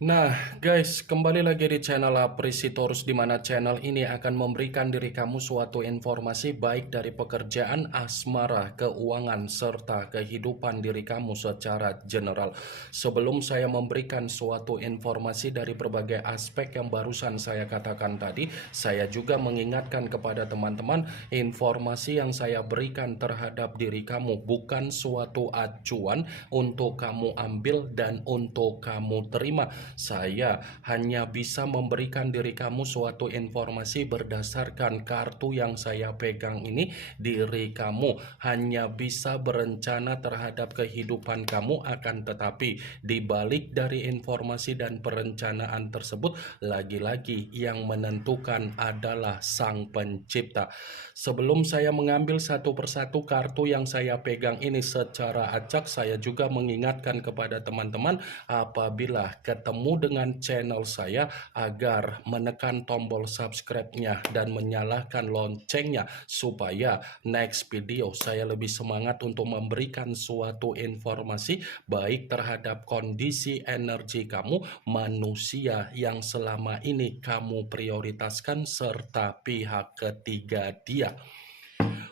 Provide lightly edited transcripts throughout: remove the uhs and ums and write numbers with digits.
Nah, guys, kembali lagi di channel Apresitorus, di mana channel ini akan memberikan diri kamu suatu informasi baik dari pekerjaan, asmara, keuangan, serta kehidupan diri kamu secara general. Sebelum saya memberikan suatu informasi dari berbagai aspek yang barusan saya katakan tadi, saya juga mengingatkan kepada teman-teman, informasi yang saya berikan terhadap diri kamu bukan suatu acuan untuk kamu ambil dan untuk kamu terima. Saya hanya bisa memberikan diri kamu suatu informasi berdasarkan kartu yang saya pegang ini. Diri kamu hanya bisa berencana terhadap kehidupan kamu, akan tetapi dibalik dari informasi dan perencanaan tersebut, lagi-lagi yang menentukan adalah Sang Pencipta. Sebelum saya mengambil satu persatu kartu yang saya pegang ini secara acak, saya juga mengingatkan kepada teman-teman, apabila ketemu dengan channel saya, agar menekan tombol subscribe-nya dan menyalakan loncengnya supaya next video saya lebih semangat untuk memberikan suatu informasi baik terhadap kondisi energi kamu, manusia yang selama ini kamu prioritaskan, serta pihak ketiga dia.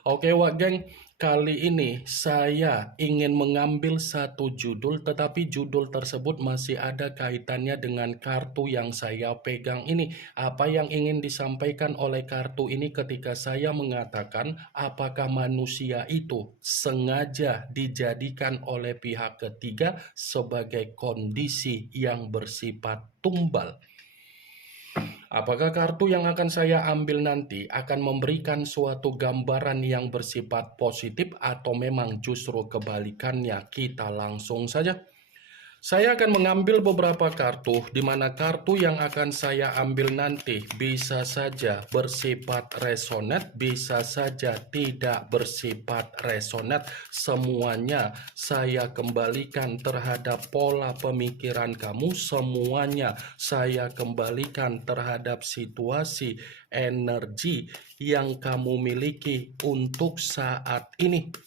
Oke Wak Geng, kali ini saya ingin mengambil satu judul, tetapi judul tersebut masih ada kaitannya dengan kartu yang saya pegang ini. Apa yang ingin disampaikan oleh kartu ini ketika saya mengatakan apakah manusia itu sengaja dijadikan oleh pihak ketiga sebagai kondisi yang bersifat tumbal? Apakah kartu yang akan saya ambil nanti akan memberikan suatu gambaran yang bersifat positif atau memang justru kebalikannya? Kita langsung saja. Saya akan mengambil beberapa kartu, di mana kartu yang akan saya ambil nanti bisa saja bersifat resonate, bisa saja tidak bersifat resonate. Semuanya saya kembalikan terhadap pola pemikiran kamu, semuanya saya kembalikan terhadap situasi energi yang kamu miliki untuk saat ini.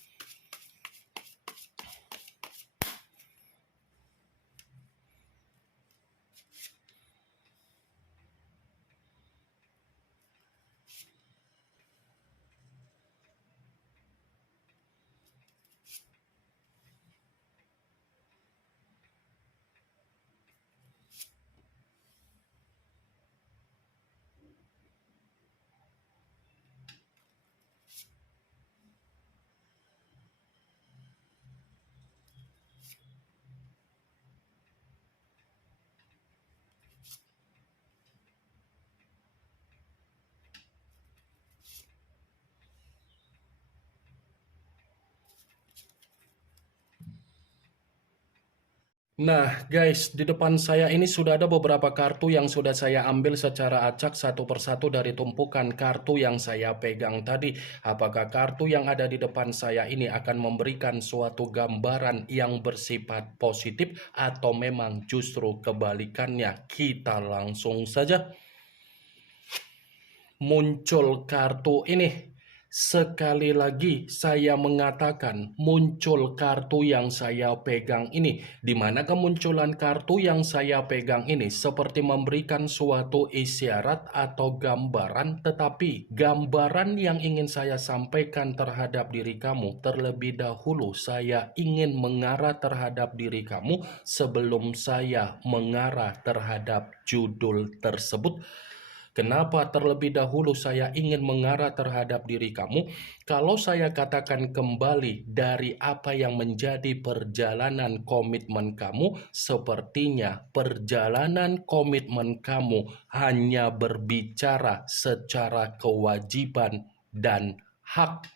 Nah guys, di depan saya ini sudah ada beberapa kartu yang sudah saya ambil secara acak satu persatu dari tumpukan kartu yang saya pegang tadi. Apakah kartu yang ada di depan saya ini akan memberikan suatu gambaran yang bersifat positif atau memang justru kebalikannya? Kita langsung saja. Muncul kartu ini. Sekali lagi saya mengatakan muncul kartu yang saya pegang ini, di mana kemunculan kartu yang saya pegang ini seperti memberikan suatu isyarat atau gambaran, tetapi gambaran yang ingin saya sampaikan terhadap diri kamu, terlebih dahulu saya ingin mengarah terhadap diri kamu sebelum saya mengarah terhadap judul tersebut. Kenapa terlebih dahulu saya ingin mengarah terhadap diri kamu? Kalau saya katakan kembali dari apa yang menjadi perjalanan komitmen kamu, sepertinya perjalanan komitmen kamu hanya berbicara secara kewajiban dan hak.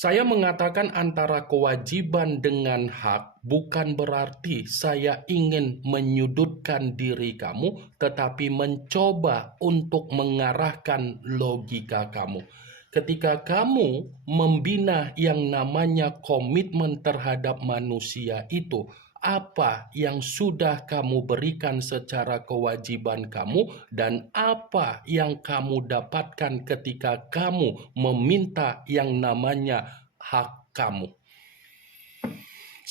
Saya mengatakan antara kewajiban dengan hak bukan berarti saya ingin menyudutkan diri kamu, tetapi mencoba untuk mengarahkan logika kamu. Ketika kamu membina yang namanya komitmen terhadap manusia itu, apa yang sudah kamu berikan secara kewajiban kamu dan apa yang kamu dapatkan ketika kamu meminta yang namanya hak kamu.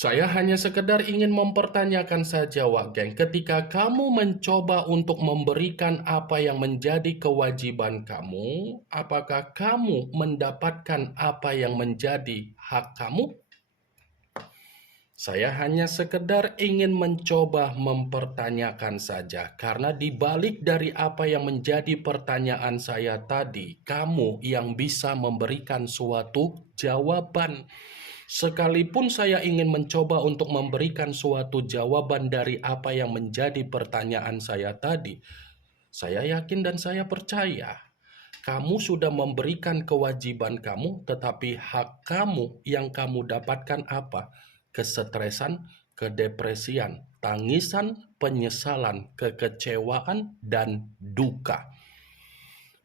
Saya hanya sekedar ingin mempertanyakan saja, Wak Geng, ketika kamu mencoba untuk memberikan apa yang menjadi kewajiban kamu, apakah kamu mendapatkan apa yang menjadi hak kamu? Saya hanya sekedar ingin mencoba mempertanyakan saja, karena di balik dari apa yang menjadi pertanyaan saya tadi, kamu yang bisa memberikan suatu jawaban. Sekalipun saya ingin mencoba untuk memberikan suatu jawaban dari apa yang menjadi pertanyaan saya tadi, saya yakin dan saya percaya kamu sudah memberikan kewajiban kamu, tetapi hak kamu yang kamu dapatkan apa? Kesetresan, kedepresian, tangisan, penyesalan, kekecewaan, dan duka.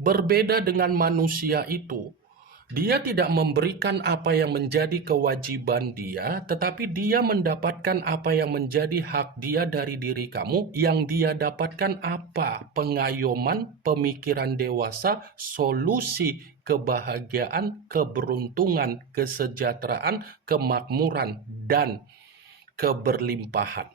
Berbeda dengan manusia itu, dia tidak memberikan apa yang menjadi kewajiban dia, tetapi dia mendapatkan apa yang menjadi hak dia dari diri kamu. Yang dia dapatkan apa? Pengayoman, pemikiran dewasa, solusi kebahagiaan, keberuntungan, kesejahteraan, kemakmuran, dan keberlimpahan.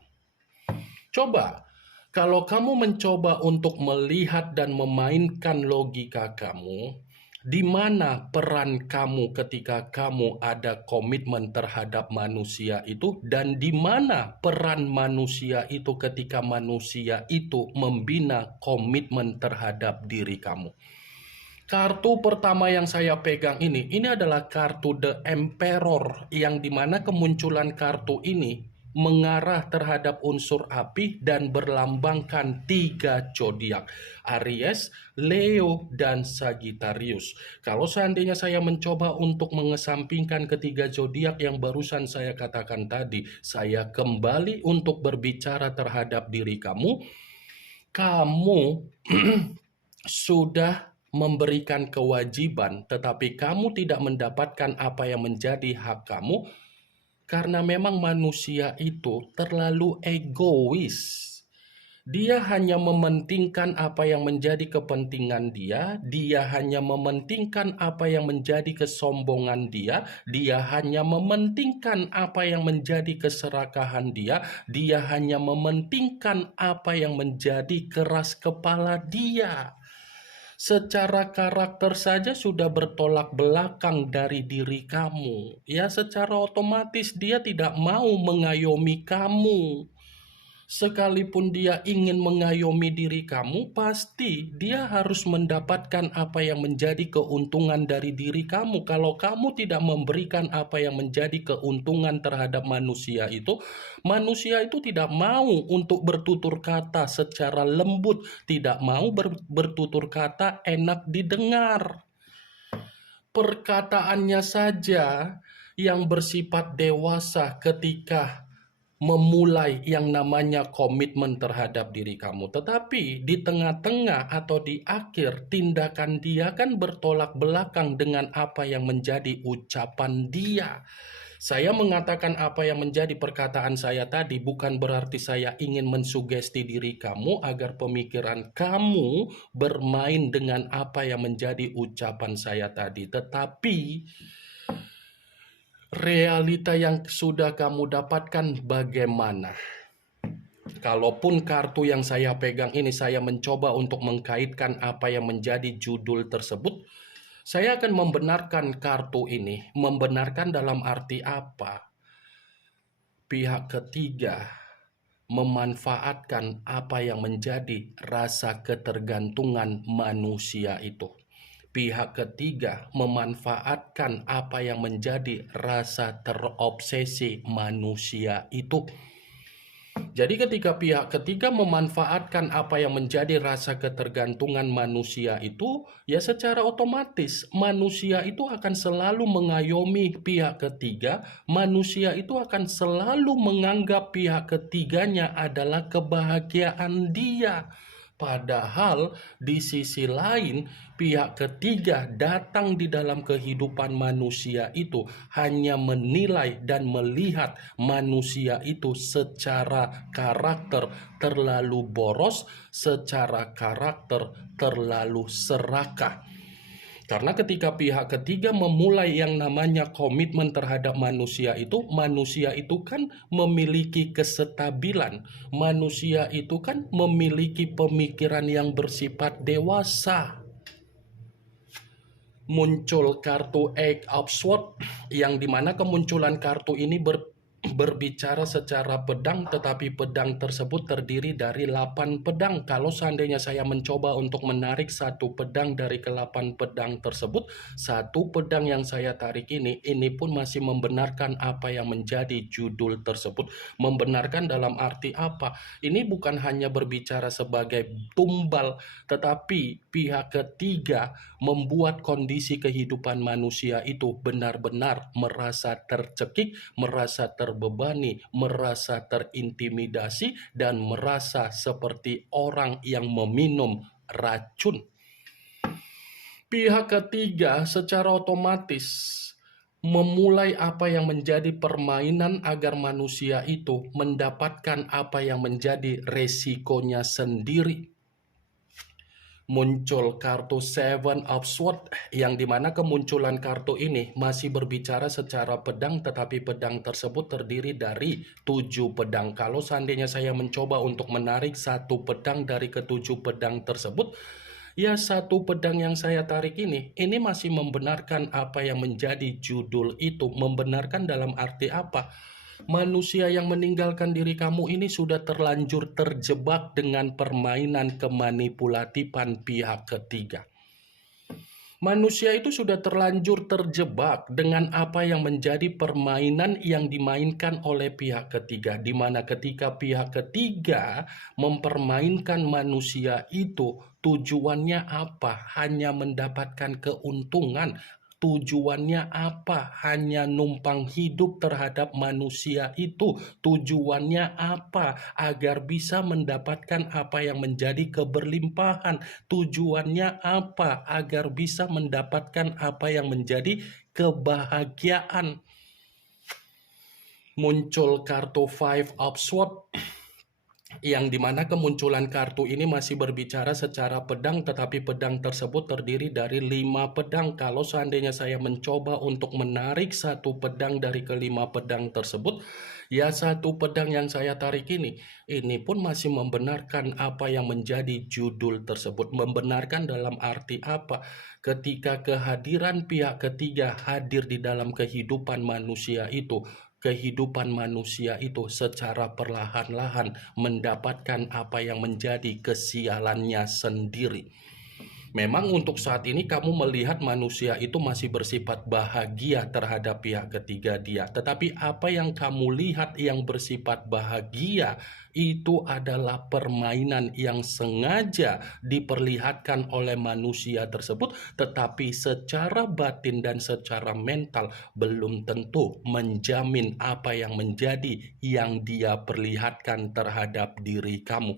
Coba, kalau kamu mencoba untuk melihat dan memainkan logika kamu, di mana peran kamu ketika kamu ada komitmen terhadap manusia itu, dan di mana peran manusia itu ketika manusia itu membina komitmen terhadap diri kamu. Kartu pertama yang saya pegang ini adalah kartu The Emperor, yang dimana kemunculan kartu ini mengarah terhadap unsur api dan berlambangkan 3 zodiak: Aries, Leo, dan Sagittarius. Kalau seandainya saya mencoba untuk mengesampingkan ketiga zodiak yang barusan saya katakan tadi, saya kembali untuk berbicara terhadap diri kamu. Kamu sudah memberikan kewajiban, tetapi kamu tidak mendapatkan apa yang menjadi hak kamu, karena memang manusia itu terlalu egois. Dia hanya mementingkan apa yang menjadi kepentingan dia, dia hanya mementingkan apa yang menjadi kesombongan dia, dia hanya mementingkan apa yang menjadi keserakahan dia, dia hanya mementingkan apa yang menjadi keras kepala dia. Secara karakter saja sudah bertolak belakang dari diri kamu. Ya, secara otomatis dia tidak mau mengayomi kamu. Sekalipun dia ingin mengayomi diri kamu, pasti dia harus mendapatkan apa yang menjadi keuntungan dari diri kamu. Kalau kamu tidak memberikan apa yang menjadi keuntungan terhadap manusia itu tidak mau untuk bertutur kata secara lembut, tidak mau bertutur kata enak didengar. Perkataannya saja yang bersifat dewasa ketika memulai yang namanya komitmen terhadap diri kamu. Tetapi di tengah-tengah atau di akhir, tindakan dia kan bertolak belakang dengan apa yang menjadi ucapan dia. Saya mengatakan apa yang menjadi perkataan saya tadi bukan berarti saya ingin mensugesti diri kamu agar pemikiran kamu bermain dengan apa yang menjadi ucapan saya tadi. Tetapi realita yang sudah kamu dapatkan bagaimana? Kalaupun kartu yang saya pegang ini saya mencoba untuk mengkaitkan apa yang menjadi judul tersebut, saya akan membenarkan kartu ini. Membenarkan dalam arti apa? Pihak ketiga memanfaatkan apa yang menjadi rasa ketergantungan manusia itu. Pihak ketiga memanfaatkan apa yang menjadi rasa terobsesi manusia itu. Jadi ketika pihak ketiga memanfaatkan apa yang menjadi rasa ketergantungan manusia itu, ya secara otomatis manusia itu akan selalu mengayomi pihak ketiga, manusia itu akan selalu menganggap pihak ketiganya adalah kebahagiaan dia. Padahal di sisi lain, pihak ketiga datang di dalam kehidupan manusia itu hanya menilai dan melihat manusia itu secara karakter terlalu boros, secara karakter terlalu serakah. Karena ketika pihak ketiga memulai yang namanya komitmen terhadap manusia itu kan memiliki kesestabilan. Manusia itu kan memiliki pemikiran yang bersifat dewasa. Muncul kartu Eight of Swords, yang dimana kemunculan kartu ini berbicara secara pedang, tetapi pedang tersebut terdiri dari 8 pedang. Kalau seandainya saya mencoba untuk menarik satu pedang dari ke-8 pedang tersebut, satu pedang yang saya tarik ini pun masih membenarkan apa yang menjadi judul tersebut. Membenarkan dalam arti apa? Ini bukan hanya berbicara sebagai tumbal, tetapi pihak ketiga membuat kondisi kehidupan manusia itu benar-benar merasa tercekik, merasa terbebani, merasa terintimidasi, dan merasa seperti orang yang meminum racun. Pihak ketiga secara otomatis memulai apa yang menjadi permainan agar manusia itu mendapatkan apa yang menjadi resikonya sendiri. Muncul kartu Seven of Swords, yang dimana kemunculan kartu ini masih berbicara secara pedang, tetapi pedang tersebut terdiri dari 7 pedang. Kalau seandainya saya mencoba untuk menarik satu pedang dari ke-7 pedang tersebut, ya satu pedang yang saya tarik ini masih membenarkan apa yang menjadi judul itu. Membenarkan dalam arti apa? Manusia yang meninggalkan diri kamu ini sudah terlanjur terjebak dengan permainan kemanipulatifan pihak ketiga. Manusia itu sudah terlanjur terjebak dengan apa yang menjadi permainan yang dimainkan oleh pihak ketiga, di mana ketika pihak ketiga mempermainkan manusia itu, tujuannya apa? Hanya mendapatkan keuntungan. Tujuannya apa? Hanya numpang hidup terhadap manusia itu. Tujuannya apa? Agar bisa mendapatkan apa yang menjadi keberlimpahan. Tujuannya apa? Agar bisa mendapatkan apa yang menjadi kebahagiaan. Muncul kartu Five of Swords, yang dimana kemunculan kartu ini masih berbicara secara pedang, tetapi pedang tersebut terdiri dari 5 pedang. Kalau seandainya saya mencoba untuk menarik satu pedang dari ke-5 pedang tersebut, ya satu pedang yang saya tarik ini pun masih membenarkan apa yang menjadi judul tersebut. Membenarkan dalam arti apa? Ketika kehadiran pihak ketiga hadir di dalam kehidupan manusia itu, kehidupan manusia itu secara perlahan-lahan mendapatkan apa yang menjadi kesialannya sendiri. Memang untuk saat ini kamu melihat manusia itu masih bersifat bahagia terhadap pihak ketiga dia. Tetapi apa yang kamu lihat yang bersifat bahagia itu adalah permainan yang sengaja diperlihatkan oleh manusia tersebut. Tetapi secara batin dan secara mental belum tentu menjamin apa yang menjadi yang dia perlihatkan terhadap diri kamu.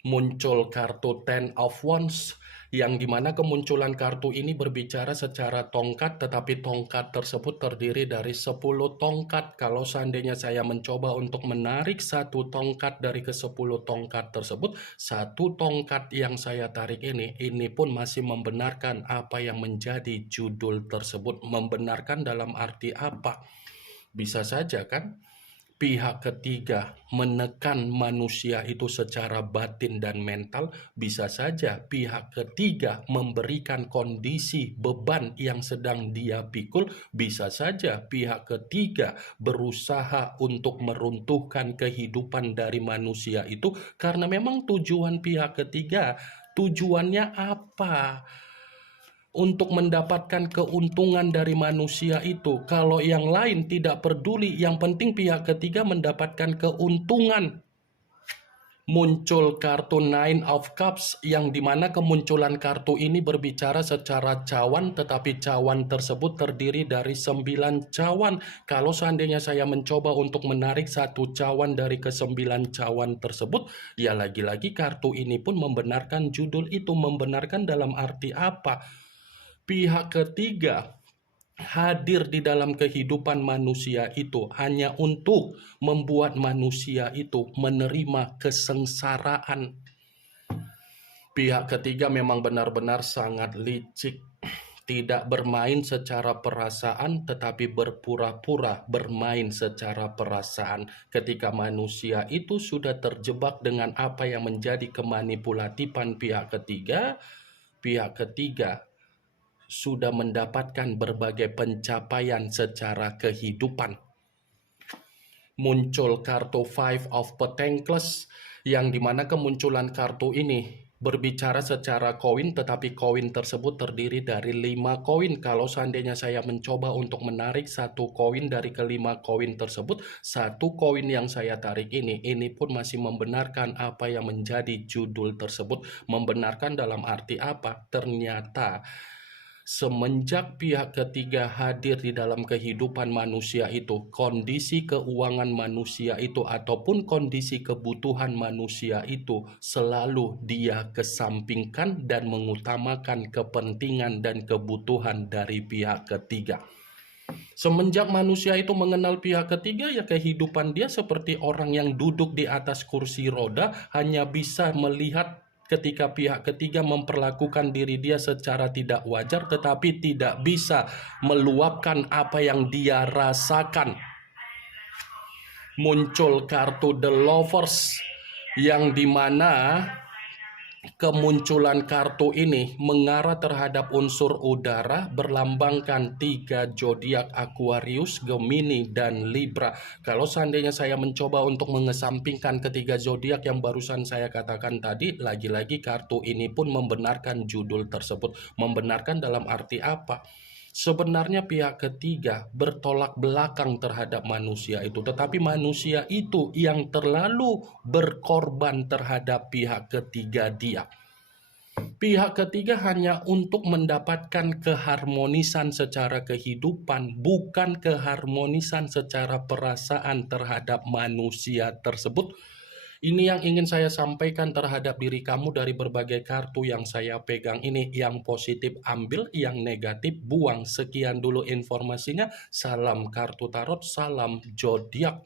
Muncul kartu Ten of Wands, yang dimana kemunculan kartu ini berbicara secara tongkat, tetapi tongkat tersebut terdiri dari 10 tongkat. Kalau seandainya saya mencoba untuk menarik satu tongkat dari ke-10 tongkat tersebut, satu tongkat yang saya tarik ini pun masih membenarkan apa yang menjadi judul tersebut. Membenarkan dalam arti apa? Bisa saja kan pihak ketiga menekan manusia itu secara batin dan mental. Bisa saja pihak ketiga memberikan kondisi beban yang sedang dia pikul. Bisa saja pihak ketiga berusaha untuk meruntuhkan kehidupan dari manusia itu, karena memang tujuan pihak ketiga, tujuannya apa? Untuk mendapatkan keuntungan dari manusia itu. Kalau yang lain tidak peduli, yang penting pihak ketiga mendapatkan keuntungan. Muncul kartu Nine of Cups, yang dimana kemunculan kartu ini berbicara secara cawan, tetapi cawan tersebut terdiri dari 9 cawan. Kalau seandainya saya mencoba untuk menarik satu cawan dari ke-9 cawan tersebut, ya lagi-lagi kartu ini pun membenarkan judul itu. Membenarkan dalam arti apa? Pihak ketiga hadir di dalam kehidupan manusia itu hanya untuk membuat manusia itu menerima kesengsaraan. Pihak ketiga memang benar-benar sangat licik, tidak bermain secara perasaan tetapi berpura-pura bermain secara perasaan. Ketika manusia itu sudah terjebak dengan apa yang menjadi kemanipulatifan pihak ketiga sudah mendapatkan berbagai pencapaian secara kehidupan. Muncul kartu Five of Pentacles, yang dimana kemunculan kartu ini berbicara secara koin, tetapi koin tersebut terdiri dari 5 koin. Kalau seandainya saya mencoba untuk menarik satu koin dari kelima koin tersebut, satu koin yang saya tarik ini pun masih membenarkan apa yang menjadi judul tersebut. Membenarkan dalam arti apa? Ternyata semenjak pihak ketiga hadir di dalam kehidupan manusia itu, kondisi keuangan manusia itu ataupun kondisi kebutuhan manusia itu selalu dia kesampingkan dan mengutamakan kepentingan dan kebutuhan dari pihak ketiga. Semenjak manusia itu mengenal pihak ketiga, ya kehidupan dia seperti orang yang duduk di atas kursi roda, hanya bisa melihat ketika pihak ketiga memperlakukan diri dia secara tidak wajar, tetapi tidak bisa meluapkan apa yang dia rasakan. Muncul kartu The Lovers, yang dimana kemunculan kartu ini mengarah terhadap unsur udara, berlambangkan 3 zodiak Aquarius, Gemini, dan Libra. Kalau seandainya saya mencoba untuk mengesampingkan ketiga zodiak yang barusan saya katakan tadi, lagi-lagi kartu ini pun membenarkan judul tersebut. Membenarkan dalam arti apa? Sebenarnya pihak ketiga bertolak belakang terhadap manusia itu, tetapi manusia itu yang terlalu berkorban terhadap pihak ketiga dia. Pihak ketiga hanya untuk mendapatkan keharmonisan secara kehidupan, bukan keharmonisan secara perasaan terhadap manusia tersebut. Ini yang ingin saya sampaikan terhadap diri kamu dari berbagai kartu yang saya pegang ini. Yang positif ambil, yang negatif buang. Sekian dulu informasinya. Salam kartu tarot, salam zodiak.